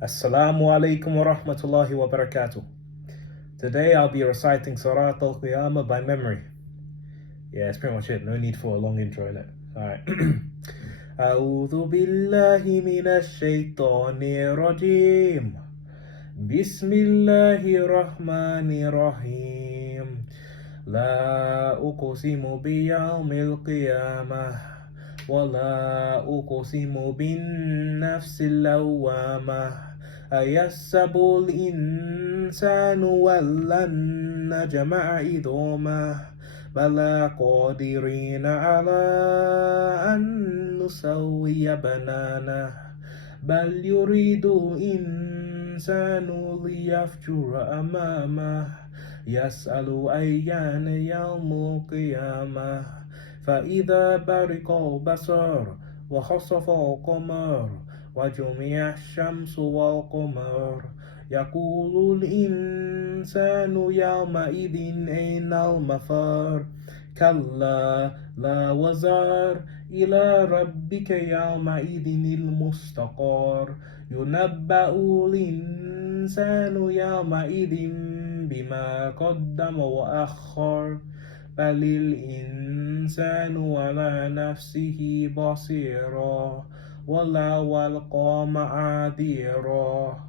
Asalamu alaykum wa rahmatullahi wa barakatuh. Today I'll be reciting Suratul-Qiyamah by memory. Yeah, that's pretty much it. No need for a long intro, innit? Alright. أعوذ بالله من الشيطان الرجيم. بسم الله الرحمن الرحيم. لا أقسم بيوم القيامة ولا أقسم بالنفس اللوامة أيحسب الإنسان ولن نجمع عظامه بلى قادرين على أن نسوي بنانه بل يريد الإنسان ليفجر أمامه يسأل أيان يوم القيامة فإذا برق البصر وخسف القمر وجمع الشمس والقمر يقول الإنسان يومئذ أين المفر كلا لا وزر إلى ربك يومئذ المستقر ينبأ الإنسان يومئذ بما قدم وأخر بل الإنسان على نفسه بصيرا ولو ألقى معاذيرا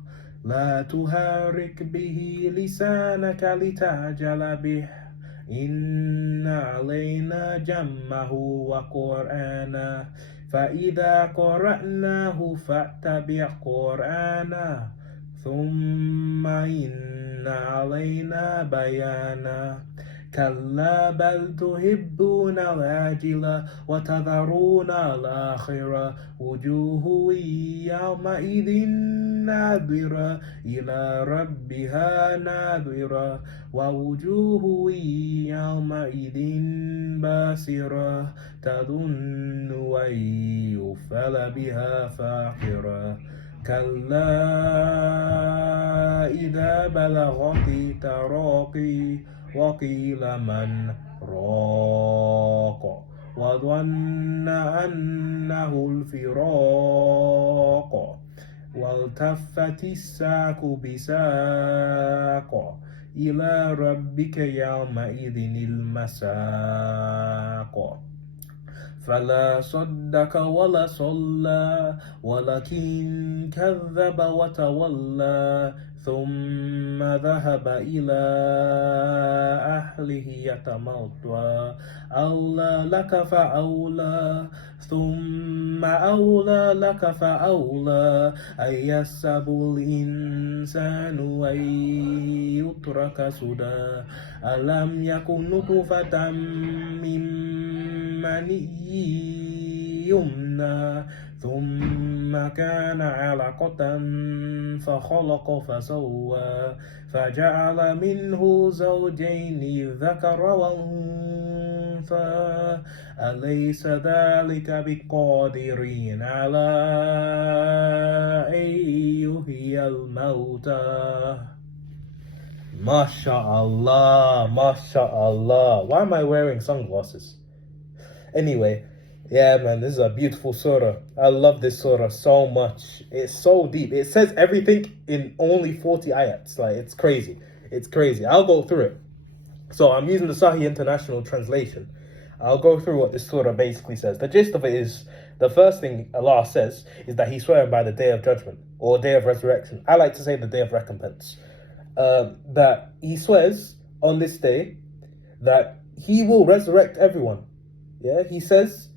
لا تحرك به لسانك لتعجل به إن علينا جمعه وقرآنه فإذا قرأناه فاتبع قرآنه ثم إن علينا بيانه كلا بل تحبون العاجلة وتذرون الآخرة وجوه يومئذ ناظرة إلى ربها ناظرة ووجوه يومئذ باسرة تظن أن يفعل بها فاقرة كلا إذا بلغت التراقي وقيل من راق وظن أنه الفراق والتفت الساق بساق إلى ربك يومئذ المساق فلا صدق ولا صلى ولكن كذب وتولى ثم ذهب إلى أهله يتمطى أولى لك فأولى ثم أولى لك فأولى أيحسب الإنسان أن يترك سدى ألم يكن نطفة من مني يمنى ثم كان علقة فخلق فسوى فجعل منه زوجين الذكر والأنثى أليس ذلك بقادر على أن يحيي الموتى MashaAllah, MashaAllah. Why am I wearing sunglasses? Anyway, yeah, man, this is a beautiful surah. I love this surah so much. It's so deep. It says everything in only 40 ayats. Like, it's crazy. It's crazy. I'll go through it. So I'm using the Sahih International Translation. I'll go through what this surah basically says. The gist of it is, the first thing Allah says is that He's swearing by the day of judgment or day of resurrection. I like to say the day of recompense. That He swears on this day that He will resurrect everyone. Yeah, He says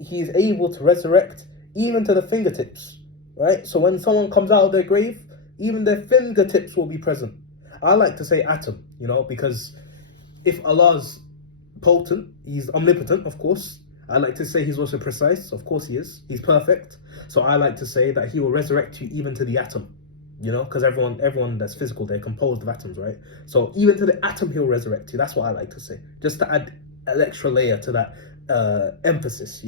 He is able to resurrect even to the fingertips, right? So when someone comes out of their grave, even their fingertips will be present. I like to say atom, because if Allah's potent, He's omnipotent, of course. I like to say He's also precise, of course He is. He's perfect. So I like to say that He will resurrect you even to the atom, because everyone that's physical, they're composed of atoms, right? So even to the atom He'll resurrect you. That's what I like to say, just to add an extra layer to that emphasis,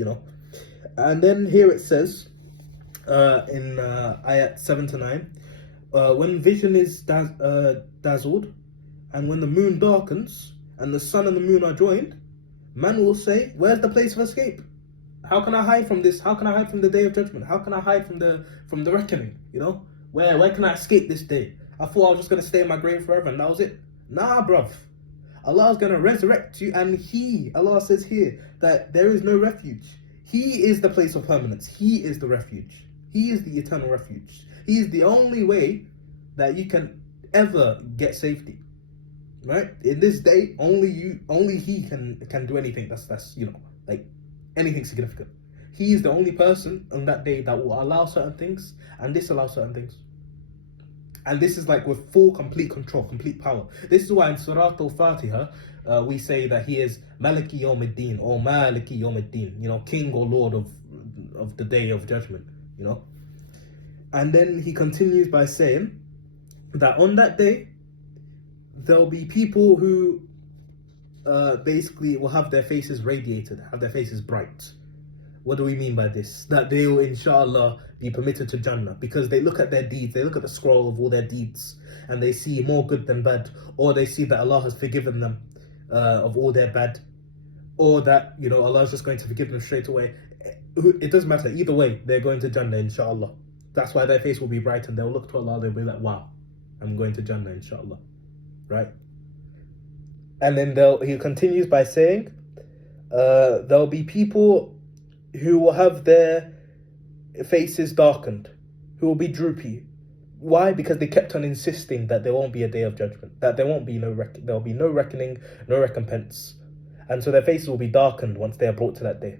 And then here it says in ayat 7 to 9, when vision is dazzled and when the moon darkens and the sun and the moon are joined, man will say, where's the place of escape? How can I hide from this? How can I hide from the day of judgment? How can I hide from the reckoning? Where can I escape this day? I thought I was just gonna stay in my grave forever and that was it. Nah, bruv. Allah is gonna resurrect you, and Allah says here that there is no refuge. He is the place of permanence. He is the refuge. He is the eternal refuge. He is the only way that you can ever get safety. Right? In this day, only He can do anything that's like anything significant. He is the only person on that day that will allow certain things and disallow certain things. And this is like with full, complete control, complete power. This is why in Suratul-Fatiha, we say that He is Maliki Yawmiddin or Maliki Yawmiddin, King or Lord of the Day of Judgment, And then He continues by saying that on that day, there'll be people who basically will have their faces radiated, have their faces bright. What do we mean by this? That they will, inshallah, be permitted to Jannah because they look at their deeds, they look at the scroll of all their deeds, and they see more good than bad, or they see that Allah has forgiven them of all their bad, or that, Allah is just going to forgive them straight away. It doesn't matter. Either way, they're going to Jannah, inshallah. That's why their face will be bright and they'll look to Allah, they'll be like, wow, I'm going to Jannah, inshallah. Right? And then he continues by saying, there'll be people who will have their faces darkened, who will be droopy. Why? Because they kept on insisting that there won't be a day of judgment, that there won't be there'll be no reckoning, no recompense, and so their faces will be darkened once they are brought to that day.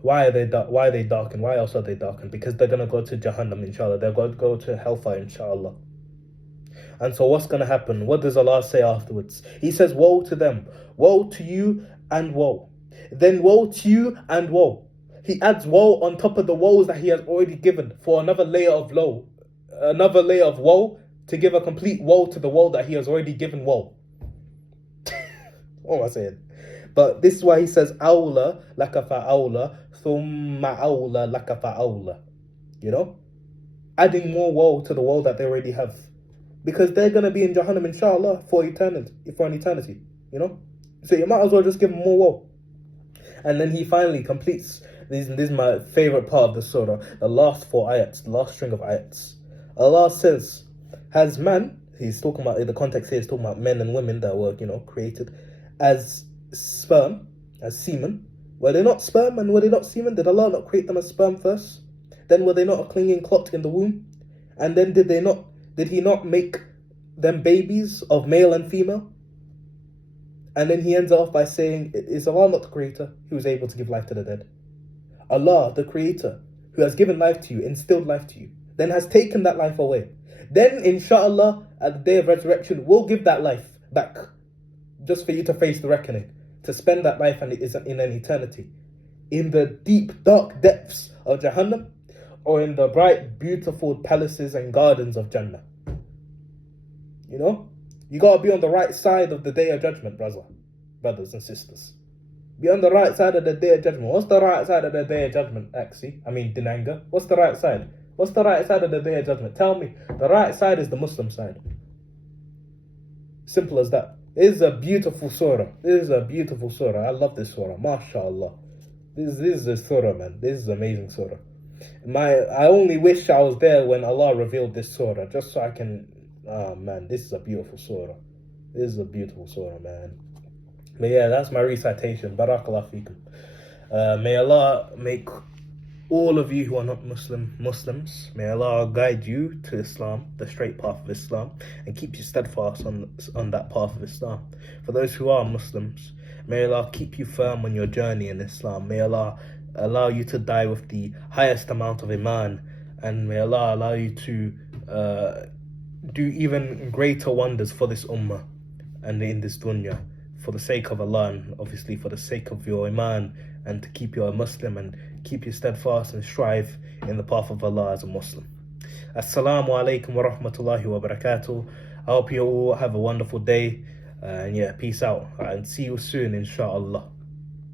Why are they darkened? Why else are they darkened? Because they're gonna go to Jahannam, inshallah. They're going to go to hellfire, inshallah. And so what's gonna happen? What does Allah say afterwards? He says, "Woe to them, woe to you, and woe. Then woe to you, and woe." He adds woe on top of the woes that He has already given for another layer of woe to give a complete woe to the woe that He has already given woe. What am I saying? But this is why He says, "Awla laka fa'awla, thumma awla laka fa'awla." Adding more woe to the woe that they already have. Because they're going to be in Jahannam, inshallah, for an eternity. So you might as well just give them more woe. And then He finally completes. This is my favorite part of the surah, the last 4 ayats, the last string of ayats. Allah says, has man, He's talking about, in the context here, He's talking about men and women that were, created as sperm, as semen. Were they not sperm and were they not semen? Did Allah not create them as sperm first? Then were they not a clinging clot in the womb? And then did He not make them babies of male and female? And then He ends off by saying, is Allah not the creator who is able to give life to the dead? Allah, the creator, who has given life to you, instilled life to you, then has taken that life away. Then, inshallah, at the day of resurrection, we'll give that life back, just for you to face the reckoning, to spend that life in an eternity, in the deep, dark depths of Jahannam, or in the bright, beautiful palaces and gardens of Jannah. You gotta be on the right side of the day of judgment, brothers and sisters. Be on the right side of the day of judgment. What's the right side of the day of judgment, Dinanga? What's the right side? What's the right side of the day of judgment? Tell me. The right side is the Muslim side. Simple as that. This is a beautiful surah. I love this surah. MashaAllah. This is a surah, man. This is an amazing surah. I only wish I was there when Allah revealed this surah, just so I can... man, this is a beautiful surah. This is a beautiful surah, man. But yeah, that's my recitation. Barakallahu feekum. May Allah make all of you who are not Muslims, may Allah guide you to Islam, the straight path of Islam, and keep you steadfast on that path of Islam. For those who are Muslims, may Allah keep you firm on your journey in Islam. May Allah allow you to die with the highest amount of iman, and may Allah allow you to do even greater wonders for this ummah and in this dunya, for the sake of Allah, and obviously for the sake of your iman, and to keep you a Muslim and keep you steadfast and strive in the path of Allah as a Muslim. Asalamu alaykum wa rahmatullahi wa barakatuh. I hope you all have a wonderful day, and yeah, peace out, and see you soon, inshallah.